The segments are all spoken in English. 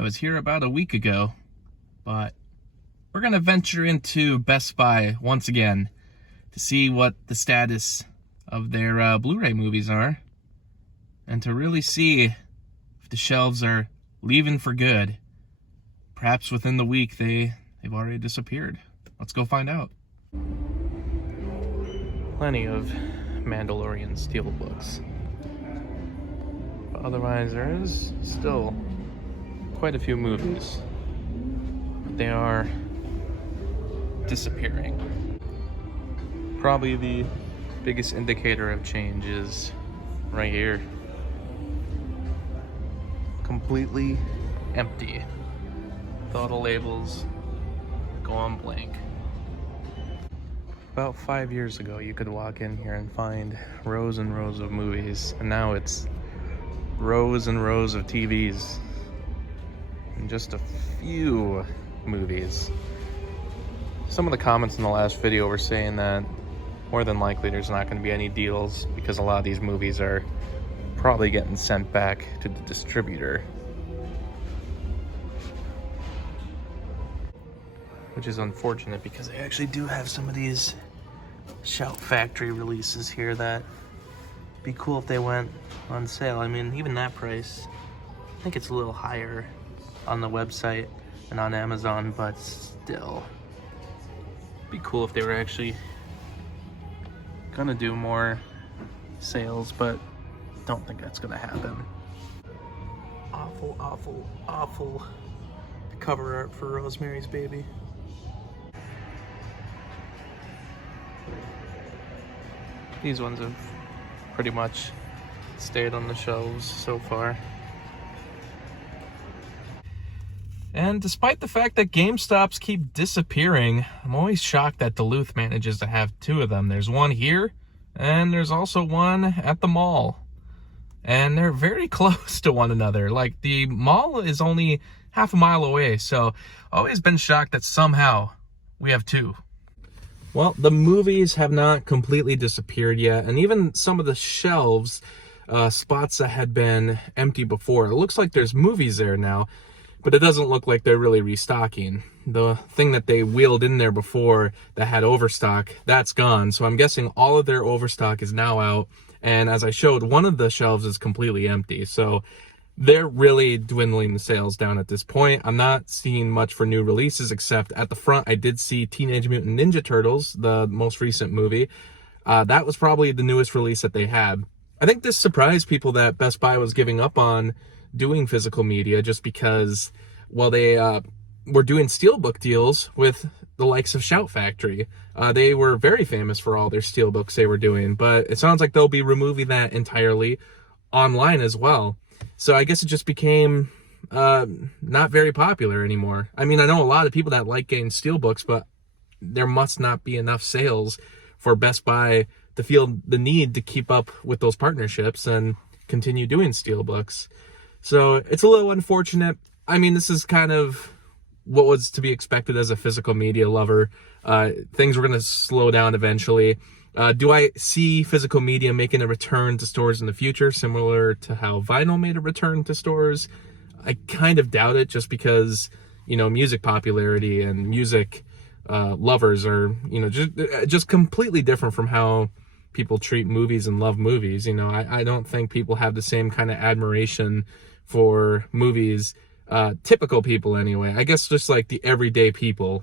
I was here about a week ago, but we're going to venture into Best Buy once again to see what the status of their Blu-ray movies are, and to really see if the shelves are leaving for good. Perhaps within the week they've already disappeared. Let's go find out. Plenty of Mandalorian steelbooks. But otherwise, there is still quite a few movies. But they are disappearing. Probably the biggest indicator of change is right here. Completely empty. With all the labels going blank. About 5 years ago, you could walk in here and find rows and rows of movies, and now it's rows and rows of TVs and just a few movies. Some of the comments in the last video were saying that more than likely there's not going to be any deals because a lot of these movies are probably getting sent back to the distributor, which is unfortunate because I actually do have some of these Shout Factory releases here that be cool if they went on sale. I mean, even that price, I think it's a little higher on the website and on Amazon, but still be cool if they were actually gonna do more sales, but don't think that's gonna happen. Awful cover art for Rosemary's Baby. These ones have pretty much stayed on the shelves so far. And despite the fact that GameStops keep disappearing, I'm always shocked that Duluth manages to have two of them. There's one here, and there's also one at the mall. And they're very close to one another. Like, the mall is only half a mile away, so I've always been shocked that somehow we have two. Well, the movies have not completely disappeared yet, and even some of the shelves, spots that had been empty before, it looks like there's movies there now, but it doesn't look like they're really restocking. The thing that they wheeled in there before that had overstock, that's gone, so I'm guessing all of their overstock is now out, and as I showed, one of the shelves is completely empty, so they're really dwindling the sales down at this point. I'm not seeing much for new releases, except at the front I did see Teenage Mutant Ninja Turtles, the most recent movie. That was probably the newest release that they had. I think this surprised people that Best Buy was giving up on doing physical media, just because, well, they were doing steelbook deals with the likes of Shout Factory. They were very famous for all their steelbooks they were doing, but it sounds like they'll be removing that entirely online as well. So I guess it just became not very popular anymore. I mean, I know a lot of people that like getting steelbooks, but there must not be enough sales for Best Buy to feel the need to keep up with those partnerships and continue doing steelbooks. So it's a little unfortunate. I mean, this is kind of what was to be expected as a physical media lover. Things were going to slow down eventually. Do I see physical media making a return to stores in the future, similar to how vinyl made a return to stores? I kind of doubt it, just because, you know, music popularity and music lovers are, you know, just completely different from how people treat movies and love movies. You know, I don't think people have the same kind of admiration for movies, typical people anyway. I guess just like the everyday people.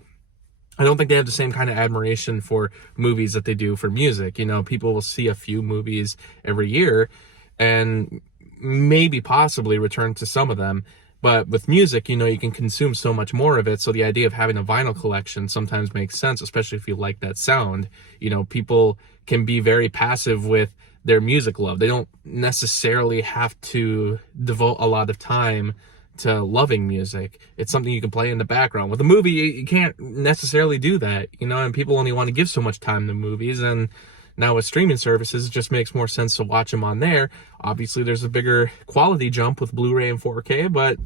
I don't think they have the same kind of admiration for movies that they do for music. You know, people will see a few movies every year and maybe possibly return to some of them. But with music, you know, you can consume so much more of it. So the idea of having a vinyl collection sometimes makes sense, especially if you like that sound. You know, people can be very passive with their music love. They don't necessarily have to devote a lot of time to loving music. It's something you can play in the background. With a movie, you can't necessarily do that, you know, and people only want to give so much time to movies, and now with streaming services, it just makes more sense to watch them on there. Obviously, there's a bigger quality jump with Blu-ray and 4K, but,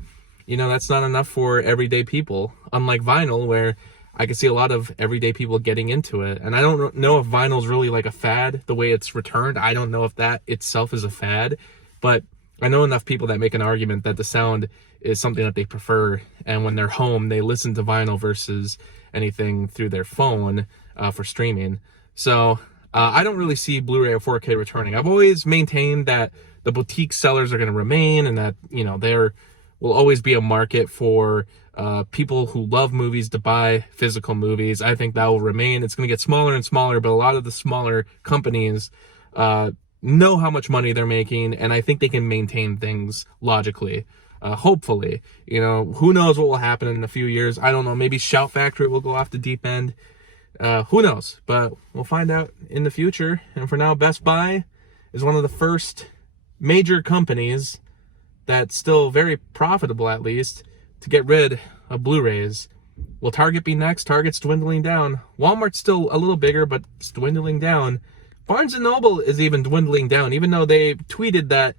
you know, that's not enough for everyday people, unlike vinyl, where I can see a lot of everyday people getting into it. And I don't know if vinyl's really like a fad, the way it's returned. I don't know if that itself is a fad, but I know enough people that make an argument that the sound is something that they prefer, and when they're home, they listen to vinyl versus anything through their phone for streaming. So I don't really see Blu-ray or 4K returning. I've always maintained that the boutique sellers are going to remain, and that, you know, there will always be a market for people who love movies to buy physical movies. I think that will remain. It's going to get smaller and smaller, but a lot of the smaller companies know how much money they're making, and I think they can maintain things logically. Hopefully, you know, who knows what will happen in a few years. I don't know. Maybe Shout Factory will go off the deep end. Who knows? But we'll find out in the future. And for now, Best Buy is one of the first major companies that's still very profitable, at least, to get rid of Blu-rays. Will Target be next? Target's dwindling down. Walmart's still a little bigger, but it's dwindling down. Barnes & Noble is even dwindling down, even though they tweeted that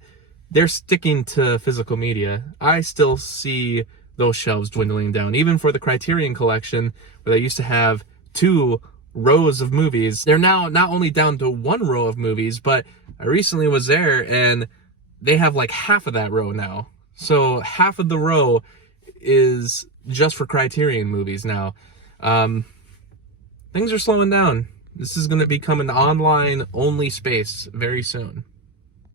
they're sticking to physical media. I still see those shelves dwindling down. Even for the Criterion Collection, where they used to have 2 rows of movies, they're now not only down to 1 row of movies, but I recently was there and they have like half of that row now. So half of the row is just for Criterion movies now. Things are slowing down. This is going to become an online only space very soon.